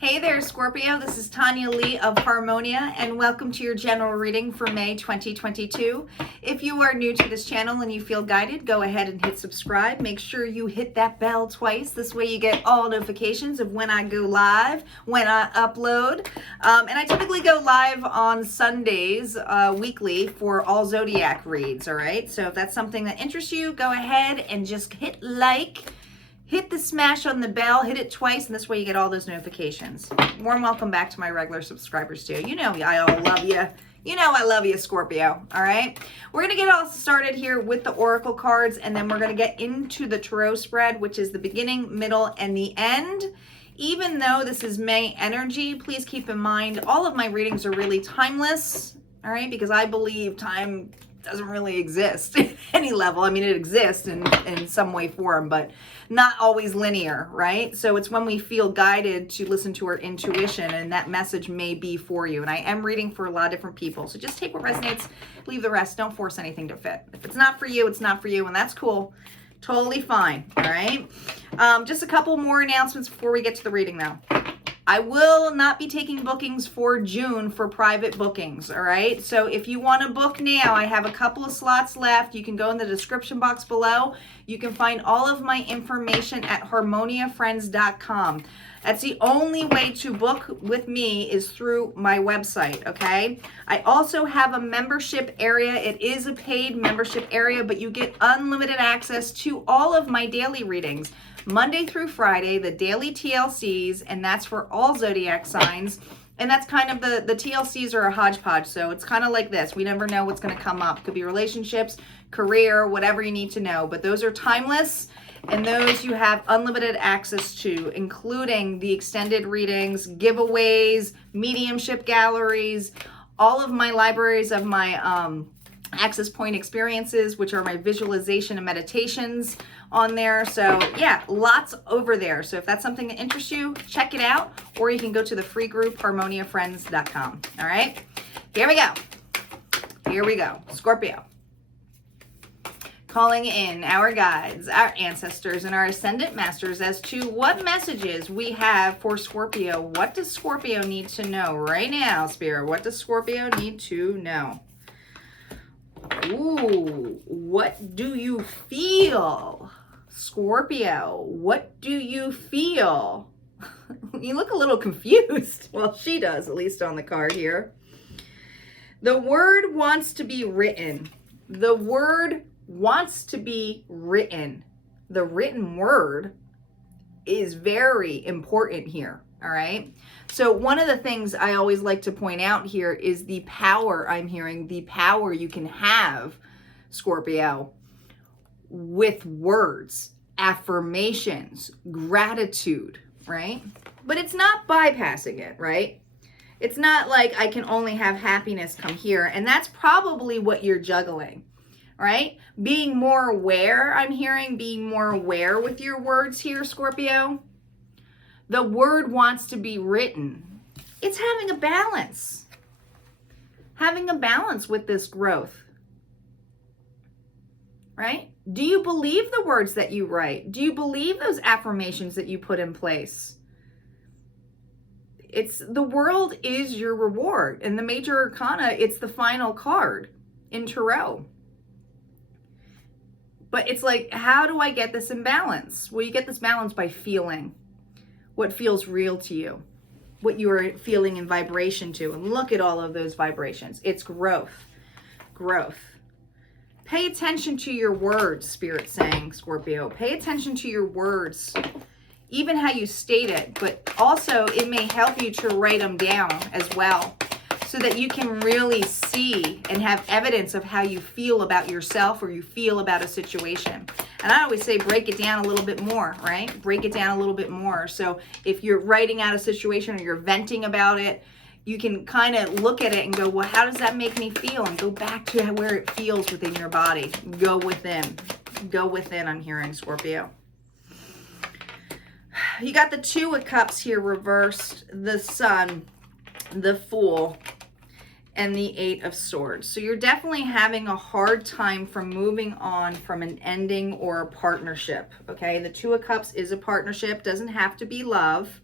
Hey there, Scorpio. This is Tanya Lee of Harmonia, and welcome to your general reading for May 2022. If you are new to this channel and you feel guided, go ahead and hit subscribe. Make sure you hit that bell twice. This way you get all notifications of when I go live, when I upload. And I typically go live on Sundays weekly for all zodiac reads, all right? So if that's something that interests you, go ahead and just hit like. Hit the smash on the bell, hit it twice, and this way you get all those notifications. Warm welcome back to my regular subscribers too. You know I all love you. You know I love you, Scorpio, all right? We're going to get all started here with the Oracle cards, and then we're going to get into the Tarot spread, which is the beginning, middle, and the end. Even though this is May energy, please keep in mind all of my readings are really timeless, all right? Because I believe time doesn't really exist at any level. I mean, it exists in some way, form, but not always linear, right? So it's when we feel guided to listen to our intuition, and that message may be for you. And I am reading for a lot of different people. So just take what resonates, leave the rest. Don't force anything to fit. If it's not for you, it's not for you, and that's cool. Totally fine, all right? Just a couple more announcements before we get to the reading though. I will not be taking bookings for June for private bookings, all right? So if you want to book now, I have a couple of slots left. You can go in the description box below. You can find all of my information at harmoniafriends.com. That's the only way to book with me is through my website, okay? I also have a membership area. It is a paid membership area, but you get unlimited access to all of my daily readings. Monday through Friday, the daily TLCs, and that's for all zodiac signs. And that's kind of the TLCs are a hodgepodge, so it's kind of like this. We never know what's going to come up. Could be relationships, career, whatever you need to know. But those are timeless, and those you have unlimited access to, including the extended readings, giveaways, mediumship galleries, all of my libraries of my access point experiences, which are my visualization and meditations on there. So yeah, lots over there. So if that's something that interests you, check it out, or you can go to the free group harmoniafriends.com. All right, here we go. Here we go. Scorpio. Calling in our guides, our ancestors, and our ascendant masters as to what messages we have for Scorpio. What does Scorpio need to know right now, Spirit? What does Scorpio need to know? Ooh, what do you feel, Scorpio? What do you feel? You look a little confused. Well, she does, at least on the card here. The word wants to be written. The word wants to be written. The written word is very important here. All right. So one of the things I always like to point out here is the power I'm hearing, the power you can have, Scorpio, with words, affirmations, gratitude, right? But it's not bypassing it, right? It's not like I can only have happiness come here. And that's probably what you're juggling, right? Being more aware, I'm hearing, being more aware with your words here, Scorpio. The word wants to be written. It's having a balance. Having a balance with this growth. Right? Do you believe the words that you write? Do you believe those affirmations that you put in place? It's the world is your reward. And the major arcana, it's the final card in Tarot. But it's like, how do I get this in balance? Well, you get this balance by feeling what feels real to you, what you are feeling in vibration to. And look at all of those vibrations. It's growth, growth. Pay attention to your words, Spirit's saying, Scorpio. Pay attention to your words, even how you state it, but also it may help you to write them down as well, so that you can really see and have evidence of how you feel about yourself or you feel about a situation. And I always say break it down a little bit more, right? Break it down a little bit more. So if you're writing out a situation or you're venting about it, you can kind of look at it and go, well, how does that make me feel? And go back to where it feels within your body. Go within. Go within, I'm hearing, Scorpio. You got the Two of Cups here reversed, the Sun, the Fool, and the Eight of Swords. So you're definitely having a hard time from moving on from an ending or a partnership, okay? The Two of Cups is a partnership, doesn't have to be love,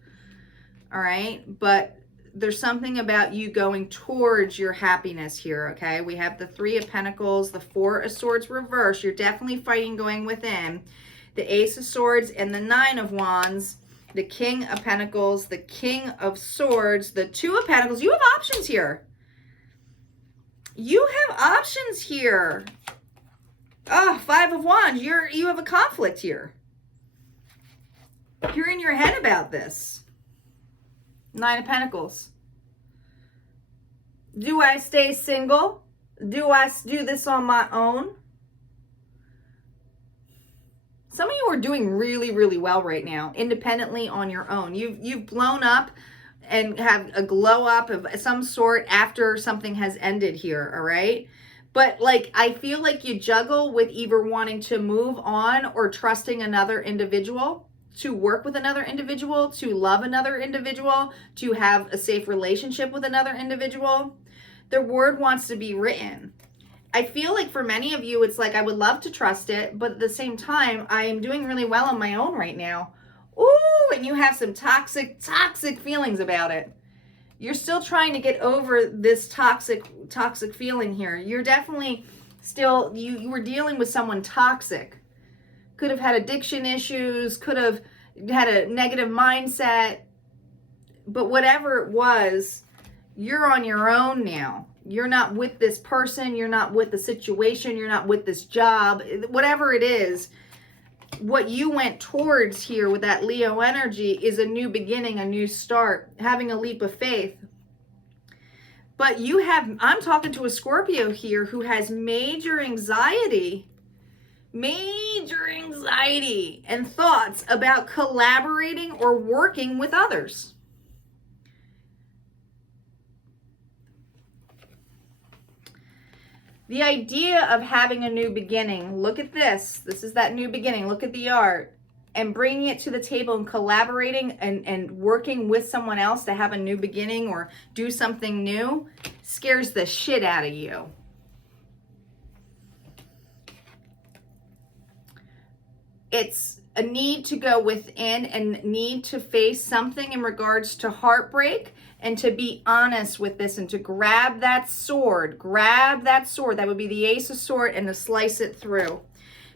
all right? But there's something about you going towards your happiness here, okay? We have the Three of Pentacles, the Four of Swords reverse. You're definitely fighting going within. The Ace of Swords and the Nine of Wands, the King of Pentacles, the King of Swords, the Two of Pentacles. You have options here. You have options here. Oh, Five of Wands. You have a conflict here. You're in your head about this. Nine of Pentacles. Do I stay single? Do I do this on my own? Some of you are doing really, really well right now, independently on your own. You've blown up and have a glow up of some sort after something has ended here, all right? But like, I feel like you juggle with either wanting to move on or trusting another individual, to work with another individual, to love another individual, to have a safe relationship with another individual. The word wants to be written. I feel like for many of you, it's like, I would love to trust it, but at the same time, I am doing really well on my own right now. Ooh, and you have some toxic feelings about it. You're still trying to get over this toxic feeling here. You're definitely still, you were dealing with someone toxic. Could have had addiction issues, could have had a negative mindset, but whatever it was, you're on your own now. You're not with this person, you're not with the situation, you're not with this job, whatever it is. What you went towards here with that Leo energy is a new beginning, a new start, having a leap of faith. But you have, I'm talking to a Scorpio here who has major anxiety and thoughts about collaborating or working with others. The idea of having a new beginning, look at this. This is that new beginning. Look at the art. And bringing it to the table and collaborating and working with someone else to have a new beginning or do something new scares the shit out of you. It's a need to go within and need to face something in regards to heartbreak and to be honest with this and to grab that sword. That would be the Ace of Swords, and to slice it through.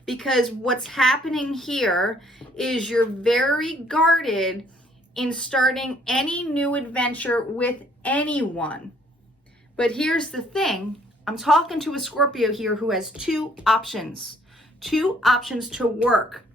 Because what's happening here is you're very guarded in starting any new adventure with anyone. But here's the thing. I'm talking to a Scorpio here who has two options to work.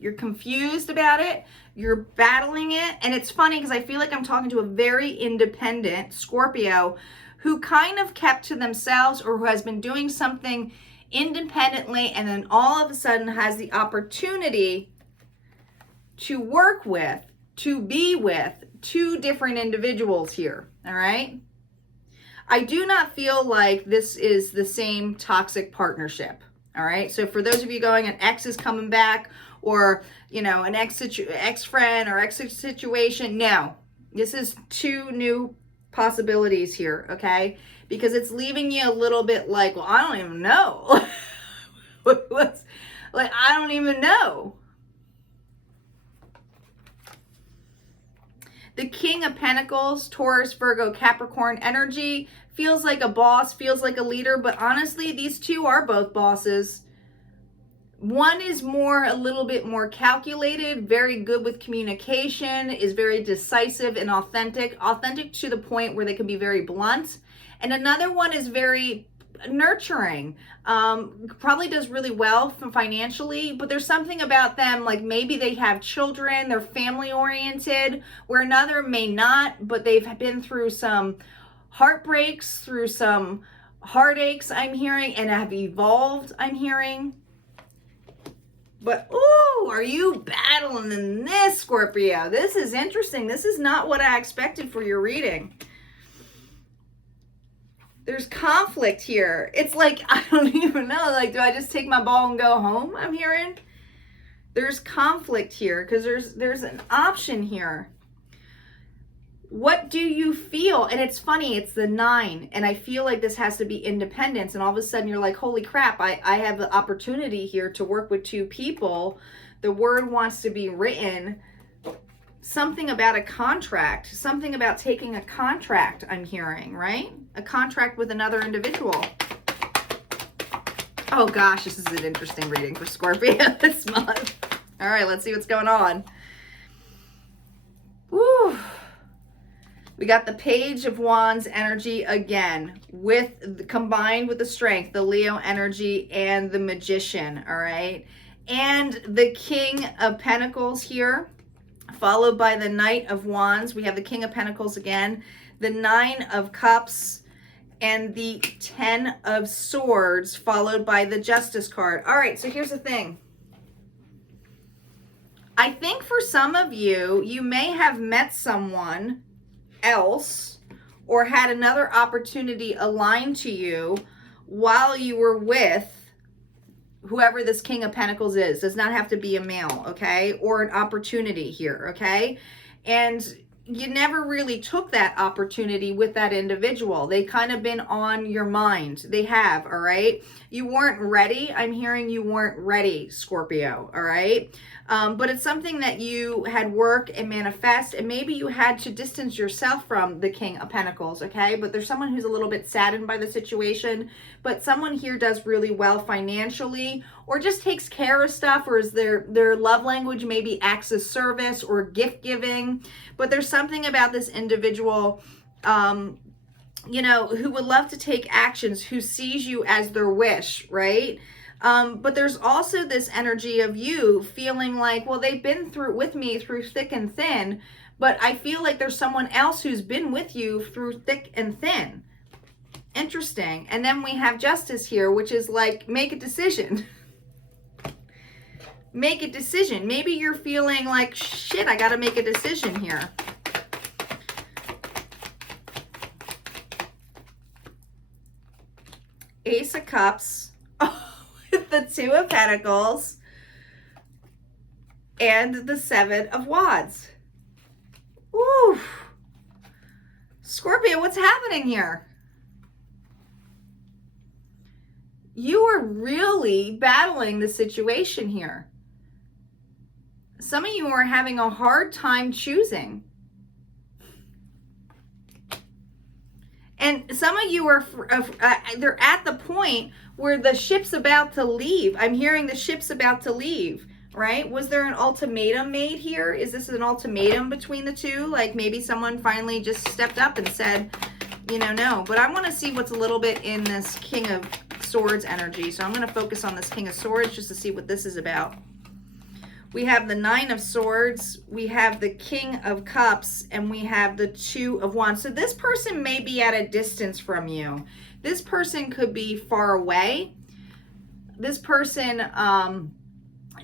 You're confused about it. You're battling it. And it's funny because I feel like I'm talking to a very independent Scorpio who kind of kept to themselves or who has been doing something independently and then all of a sudden has the opportunity to work with, to be with two different individuals here. All right. I do not feel like this is the same toxic partnership. All right. So for those of you going, an ex is coming back, or, you know, an ex-friend or ex-situation. No, this is two new possibilities here, okay? Because it's leaving you a little bit like, well, I don't even know. Like, I don't even know. The King of Pentacles, Taurus, Virgo, Capricorn energy feels like a boss, feels like a leader, but honestly, these two are both bosses. One is a little bit more calculated, very good with communication, is very decisive and authentic to the point where they can be very blunt. And another one is very nurturing, probably does really well financially, but there's something about them, like maybe they have children, they're family oriented, where another may not, but they've been through some heartbreaks, through some heartaches, I'm hearing, and have evolved, I'm hearing. But, ooh, are you battling in this, Scorpio? This is interesting. This is not what I expected for your reading. There's conflict here. It's like, I don't even know. Like, do I just take my ball and go home, I'm hearing? There's conflict here because there's an option here. What do you feel? And it's funny, it's the 9, and I feel like this has to be independence, and all of a sudden you're like, holy crap, I have the opportunity here to work with 2 people. The word wants to be written. Something about a contract, something about taking a contract, I'm hearing, right? A contract with another individual. Oh gosh, this is an interesting reading for Scorpio this month. All right, let's see what's going on. Woo. We got the Page of Wands energy again, combined with the Strength, the Leo energy, and the Magician, all right? And the King of Pentacles here, followed by the Knight of Wands. We have the King of Pentacles again, the 9 of Cups, and the 10 of Swords, followed by the Justice card. All right, so here's the thing. I think for some of you, you may have met someone else or had another opportunity aligned to you while you were with whoever this King of Pentacles is. Does not have to be a male, okay? Or an opportunity here, okay? And you never really took that opportunity with that individual. They kind of been on your mind. They have, all right? You weren't ready. I'm hearing you weren't ready, Scorpio, all right? But it's something that you had work and manifest, and maybe you had to distance yourself from the King of Pentacles, okay? But there's someone who's a little bit saddened by the situation, but someone here does really well financially, or just takes care of stuff, or is their love language maybe acts of service or gift giving. But there's something about this individual, you know, who would love to take actions, who sees you as their wish, right? But there's also this energy of you feeling like, well, they've been through with me through thick and thin, but I feel like there's someone else who's been with you through thick and thin. Interesting. And then we have Justice here, which is like, make a decision. Make a decision. Maybe you're feeling like, shit, I got to make a decision here. Ace of Cups. The 2 of Pentacles, and the 7 of Wands. Ooh. Scorpio, what's happening here? You are really battling the situation here. Some of you are having a hard time choosing. And some of you are, they're at the point where the ship's about to leave. I'm hearing the ship's about to leave, right? Was there an ultimatum made here? Is this an ultimatum between the two? Like maybe someone finally just stepped up and said, you know, no. But I want to see what's a little bit in this King of Swords energy. So I'm going to focus on this King of Swords just to see what this is about. We have the 9 of Swords, we have the King of Cups, and we have the 2 of Wands. So this person may be at a distance from you. This person could be far away. This person,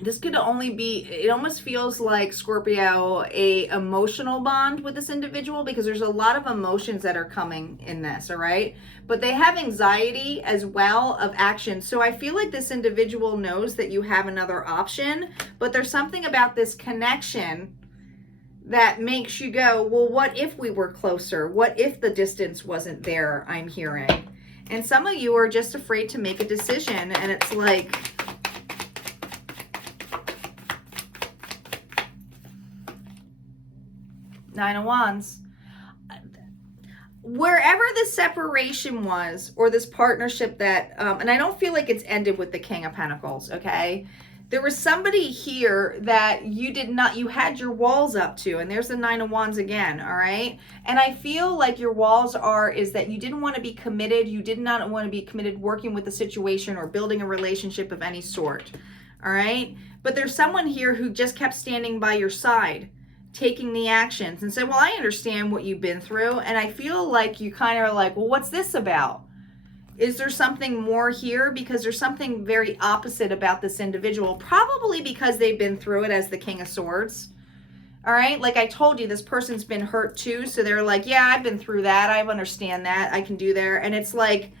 this could only be, it almost feels like, Scorpio, a emotional bond with this individual, because there's a lot of emotions that are coming in this, all right? But they have anxiety as well of action. So I feel like this individual knows that you have another option, but there's something about this connection that makes you go, well, what if we were closer? What if the distance wasn't there, I'm hearing? And some of you are just afraid to make a decision, and it's like, Nine of Wands. Wherever the separation was, or this partnership that, and I don't feel like it's ended with the King of Pentacles, okay? There was somebody here that you had your walls up to, and there's the 9 of Wands again, all right? And I feel like your walls is that you didn't want to be committed. You did not want to be committed working with the situation or building a relationship of any sort, all right? But there's someone here who just kept standing by your side, taking the actions, and said, well, I understand what you've been through. And I feel like you kind of are like, well, what's this about? Is there something more here? Because there's something very opposite about this individual, probably because they've been through it as the King of Swords. All right, like I told you, this person's been hurt too. So they're like, yeah, I've been through that. I understand that. I can do there. And it's like,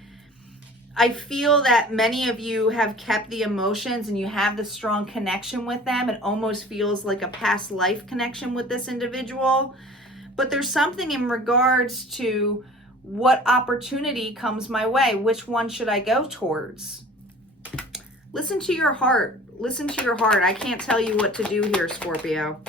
I feel that many of you have kept the emotions and you have the strong connection with them. It almost feels like a past life connection with this individual. but there's something in regards to what opportunity comes my way. Which one should I go towards? Listen to your heart. Listen to your heart. I can't tell you what to do here, Scorpio.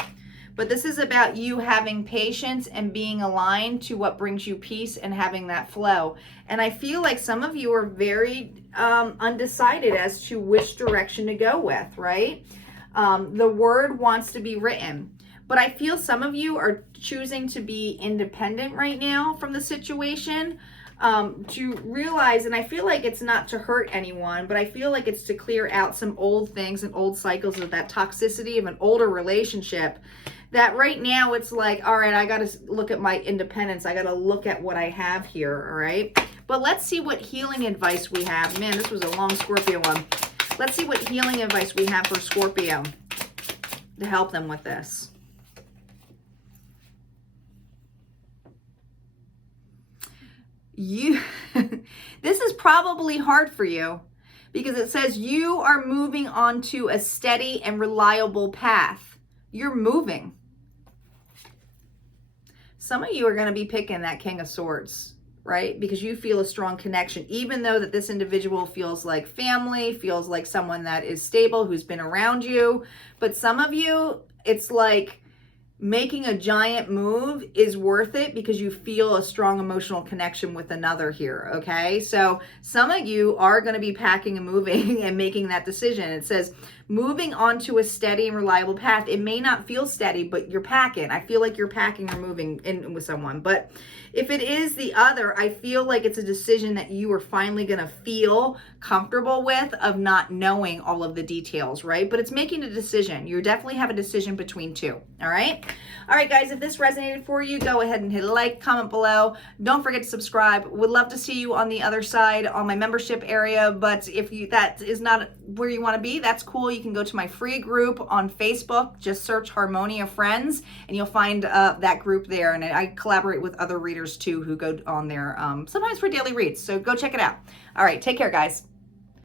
But this is about you having patience and being aligned to what brings you peace and having that flow. And I feel like some of you are very undecided as to which direction to go with, right? The word wants to be written. But I feel some of you are choosing to be independent right now from the situation, to realize, and I feel like it's not to hurt anyone, but I feel like it's to clear out some old things and old cycles of that toxicity of an older relationship. That right now it's like, all right, I got to look at my independence. I got to look at what I have here, all right? But let's see what healing advice we have. Man, this was a long Scorpio one. Let's see what healing advice we have for Scorpio to help them with this. This is probably hard for you because it says you are moving onto a steady and reliable path. You're moving. Some of you are going to be picking that King of Swords, right? Because you feel a strong connection, even though that this individual feels like family, feels like someone that is stable, who's been around you. But some of you, it's like making a giant move is worth it because you feel a strong emotional connection with another here, okay? So some of you are going to be packing and moving and making that decision. It says moving onto a steady and reliable path. It may not feel steady, but you're packing. I feel like you're packing or moving in with someone. But if it is the other, I feel like it's a decision that you are finally going to feel comfortable with, of not knowing all of the details, right? But it's making a decision. You definitely have a decision between two, all right? All right, guys, if this resonated for you, go ahead and hit a like, comment below. Don't forget to subscribe. Would love to see you on the other side on my membership area, but if that is not where you want to be, that's cool. You can go to my free group on Facebook. Just search Harmonia Friends, and you'll find that group there. And I collaborate with other readers, too, who go on there sometimes for daily reads. So go check it out. All right, take care, guys.